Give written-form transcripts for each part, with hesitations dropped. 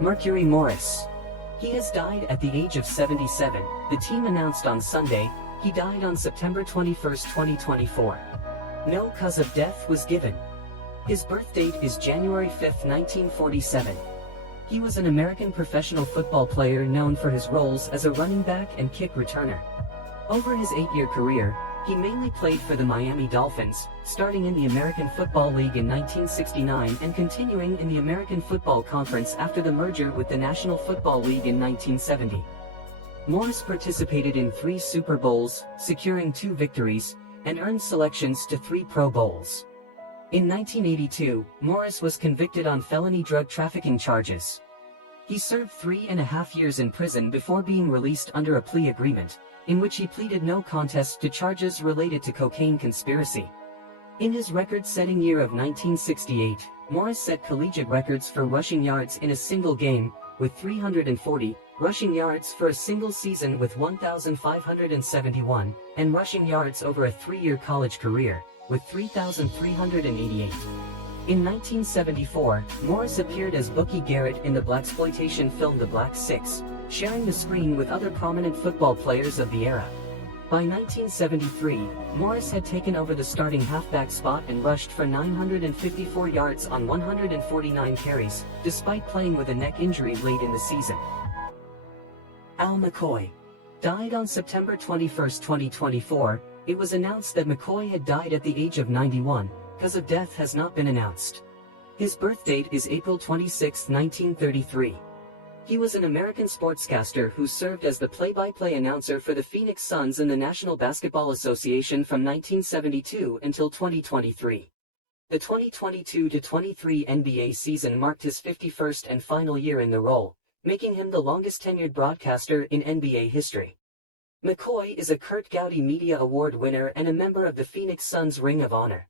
Mercury Morris. He has died at the age of 77, the team announced on Sunday. He died on September 21, 2024. No cause of death was given. His birth date is January 5, 1947. He was an American professional football player known for his roles as a running back and kick returner. Over his 8-year career, he mainly played for the Miami Dolphins, starting in the American Football League in 1969 and continuing in the American Football Conference after the merger with the National Football League in 1970. Morris participated in 3 Super Bowls, securing 2 victories, and earned selections to 3 Pro Bowls. In 1982, Morris was convicted on felony drug trafficking charges. He served 3.5 years in prison before being released under a plea agreement, in which he pleaded no contest to charges related to cocaine conspiracy. In his record-setting year of 1968, Morris set collegiate records for rushing yards in a single game, with 340, rushing yards for a single season with 1,571, and rushing yards over a 3-year college career, with 3,388. In 1974, Morris appeared as Bookie Garrett in the blaxploitation film The Black Six, sharing the screen with other prominent football players of the era. By 1973, Morris had taken over the starting halfback spot and rushed for 954 yards on 149 carries, despite playing with a neck injury late in the season. McCoy died on September 21, 2024. It was announced that McCoy had died at the age of 91. Cause of death has not been announced. His birth date is April 26, 1933. He was an American sportscaster who served as the play-by-play announcer for the Phoenix Suns and the National Basketball Association from 1972 until 2023. The 2022-23 NBA season marked his 51st and final year in the role, making him the longest-tenured broadcaster in NBA history. McCoy is a Kurt Gowdy Media Award winner and a member of the Phoenix Suns Ring of Honor.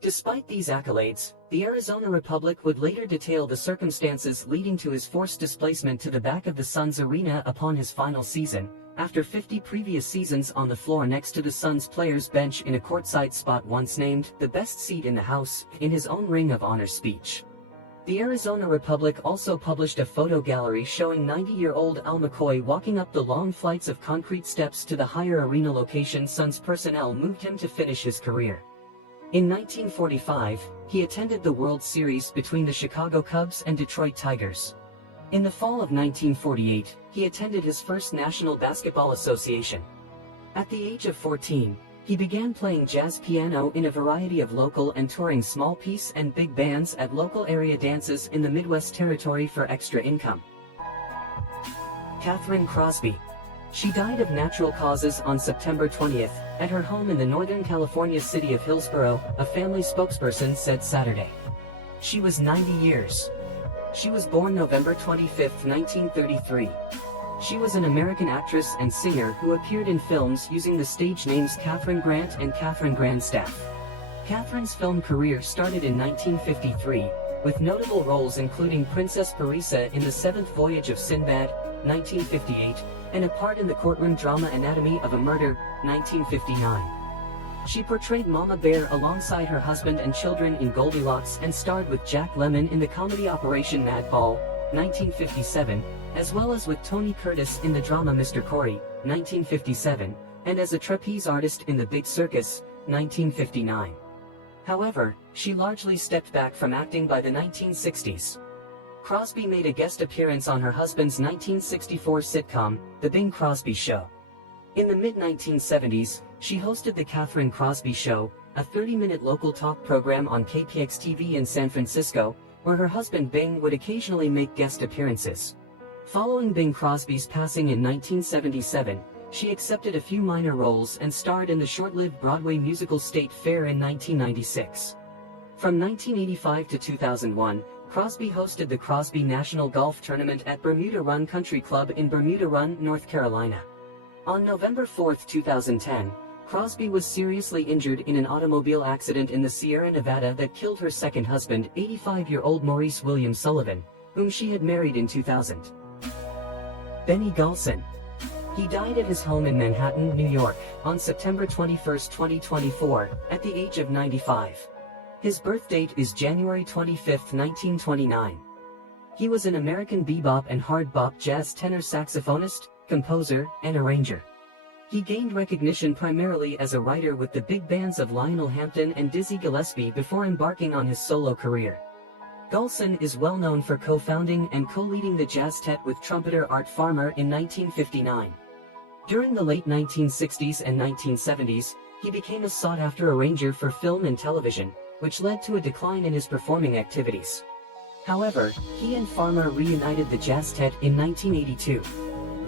Despite these accolades, the Arizona Republic would later detail the circumstances leading to his forced displacement to the back of the Suns arena upon his final season, after 50 previous seasons on the floor next to the Suns players' bench in a courtside spot once named the best seat in the house, in his own Ring of Honor speech. The Arizona Republic also published a photo gallery showing 90-year-old Al McCoy walking up the long flights of concrete steps to the higher arena location Suns personnel moved him to finish his career. In 1945, he attended the World Series between the Chicago Cubs and Detroit Tigers. In the fall of 1948, he attended his first National Basketball Association. At the age of 14, he began playing jazz piano in a variety of local and touring small piece and big bands at local area dances in the Midwest Territory for extra income. Kathryn Crosby. She died of natural causes on September 20th, at her home in the Northern California city of Hillsborough, a family spokesperson said Saturday. She was 90 years. She was born November 25, 1933. She was an American actress and singer who appeared in films using the stage names Kathryn Grant and Kathryn Grandstaff. Kathryn's film career started in 1953, with notable roles including Princess Parisa in The Seventh Voyage of Sinbad, 1958, and a part in the courtroom drama Anatomy of a Murder, 1959. She portrayed Mama Bear alongside her husband and children in Goldilocks and starred with Jack Lemmon in the comedy Operation Mad Ball, 1957, as well as with Tony Curtis in the drama Mr. Corey, 1957, and as a trapeze artist in The Big Circus, 1959. However, she largely stepped back from acting by the 1960s. Crosby made a guest appearance on her husband's 1964 sitcom, The Bing Crosby Show. In the mid-1970s, she hosted The Kathryn Crosby Show, a 30-minute local talk program on KPX-TV in San Francisco, where her husband Bing would occasionally make guest appearances. Following Bing Crosby's passing in 1977, she accepted a few minor roles and starred in the short-lived Broadway musical State Fair in 1996. From 1985 to 2001, Crosby hosted the Crosby National Golf Tournament at Bermuda Run Country Club in Bermuda Run, North Carolina. On November 4, 2010, Crosby was seriously injured in an automobile accident in the Sierra Nevada that killed her second husband, 85-year-old Maurice William Sullivan, whom she had married in 2000. Benny Golson. He died at his home in Manhattan, New York, on September 21, 2024, at the age of 95. His birth date is January 25, 1929. He was an American bebop and hard bop jazz tenor saxophonist, composer, and arranger. He gained recognition primarily as a writer with the big bands of Lionel Hampton and Dizzy Gillespie before embarking on his solo career. Golson is well known for co-founding and co-leading the Jazztet with trumpeter Art Farmer in 1959. During the late 1960s and 1970s, he became a sought-after arranger for film and television, which led to a decline in his performing activities. However, he and Farmer reunited the Jazztet in 1982.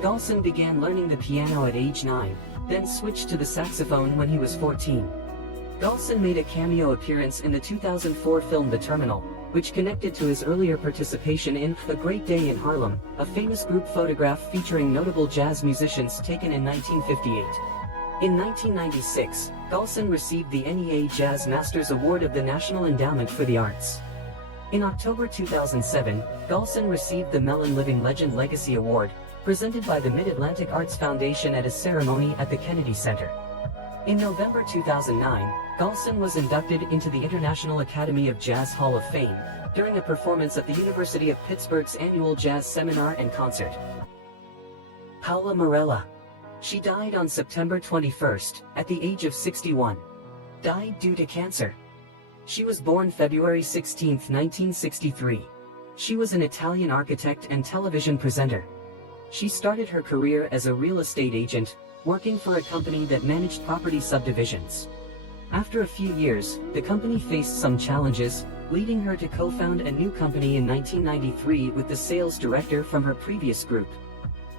Golson began learning the piano at age 9, then switched to the saxophone when he was 14. Golson made a cameo appearance in the 2004 film The Terminal, which connected to his earlier participation in A Great Day in Harlem, a famous group photograph featuring notable jazz musicians taken in 1958. In 1996, Golson received the NEA Jazz Masters Award of the National Endowment for the Arts. In October 2007, Golson received the Mellon Living Legend Legacy Award, presented by the Mid-Atlantic Arts Foundation at a ceremony at the Kennedy Center. In November 2009, Golson was inducted into the International Academy of Jazz Hall of Fame, during a performance at the University of Pittsburgh's annual jazz seminar and concert. Hala Marella. She died on September 21, at the age of 61. Died due to cancer. She was born February 16, 1963. She was an Italian architect and television presenter. She started her career as a real estate agent, working for a company that managed property subdivisions. After a few years, the company faced some challenges, leading her to co-found a new company in 1993 with the sales director from her previous group.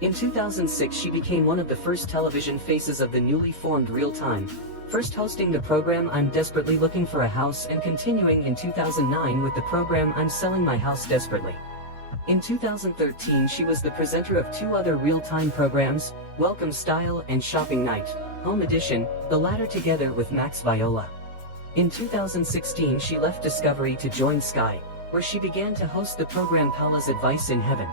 In 2006 she became one of the first television faces of the newly formed Real Time, first hosting the program I'm Desperately Looking for a House and continuing in 2009 with the program I'm Selling My House Desperately. In 2013 she was the presenter of two other real-time programs, Welcome Style and Shopping Night, Home Edition, the latter together with Max Viola. In 2016 she left Discovery to join Sky, where she began to host the program Paola's Advice in Heaven.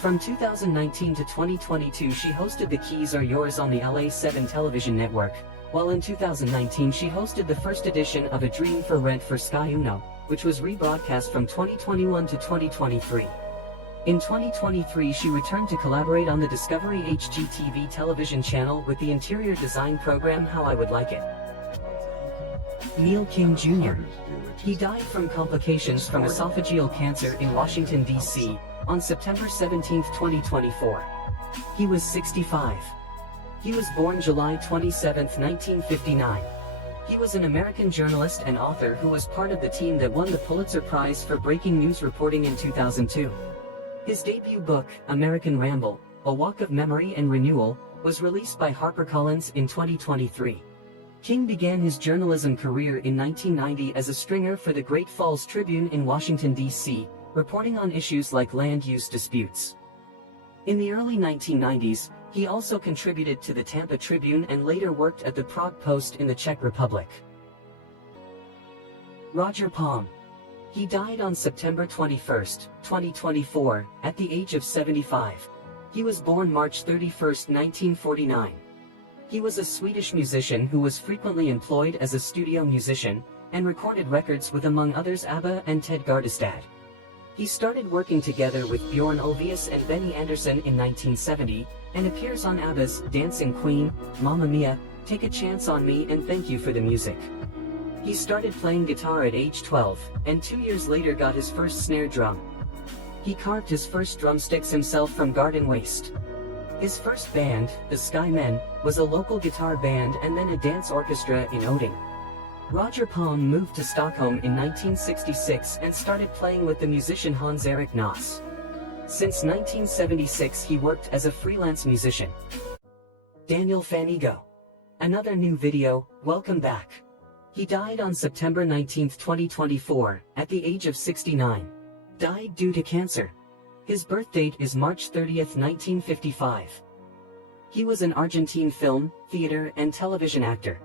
From 2019 to 2022 she hosted The Keys Are Yours on the LA7 television network, while in 2019 she hosted the first edition of A Dream for Rent for Sky Uno, which was rebroadcast from 2021 to 2023. In 2023 she returned to collaborate on the Discovery HGTV television channel with the interior design program How I Would Like It. Neil King Jr. He died from complications from esophageal cancer in Washington, D.C., on September 17, 2024. He was 65. He was born July 27, 1959. He was an American journalist and author who was part of the team that won the Pulitzer Prize for breaking news reporting in 2002. His debut book, American Ramble, A Walk of Memory and Renewal, was released by HarperCollins in 2023. King began his journalism career in 1990 as a stringer for the Great Falls Tribune in Washington, D.C., reporting on issues like land use disputes. In the early 1990s, he also contributed to the Tampa Tribune and later worked at the Prague Post in the Czech Republic. Roger Palm. He died on September 21, 2024, at the age of 75. He was born March 31, 1949. He was a Swedish musician who was frequently employed as a studio musician, and recorded records with among others ABBA and Ted Gärdestad. He started working together with Bjorn Ulvaeus and Benny Andersson in 1970, and appears on ABBA's Dancing Queen, Mamma Mia, Take a Chance on Me and Thank You for the Music. He started playing guitar at age 12, and 2 years later got his first snare drum. He carved his first drumsticks himself from garden waste. His first band, the Sky Men, was a local guitar band and then a dance orchestra in Oding. Roger Palm moved to Stockholm in 1966 and started playing with the musician Hans-Erik Naas. Since 1976 he worked as a freelance musician. Daniel Fanego. Another new video, welcome back. He died on September 19, 2024, at the age of 69. Died due to cancer. His birth date is March 30, 1955. He was an Argentine film, theater, and television actor.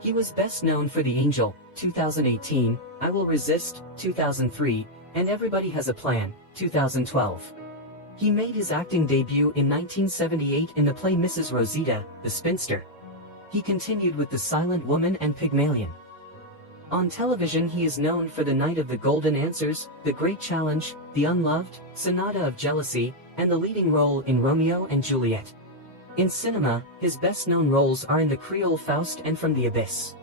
He was best known for The Angel, 2018, I Will Resist, 2003, and Everybody Has a Plan, 2012. He made his acting debut in 1978 in the play Mrs. Rosita, the Spinster. He continued with The Silent Woman and Pygmalion. On television he is known for The Night of the Golden Answers, The Great Challenge, The Unloved, Sonata of Jealousy, and the leading role in Romeo and Juliet. In cinema, his best-known roles are in The Creole Faust and From the Abyss.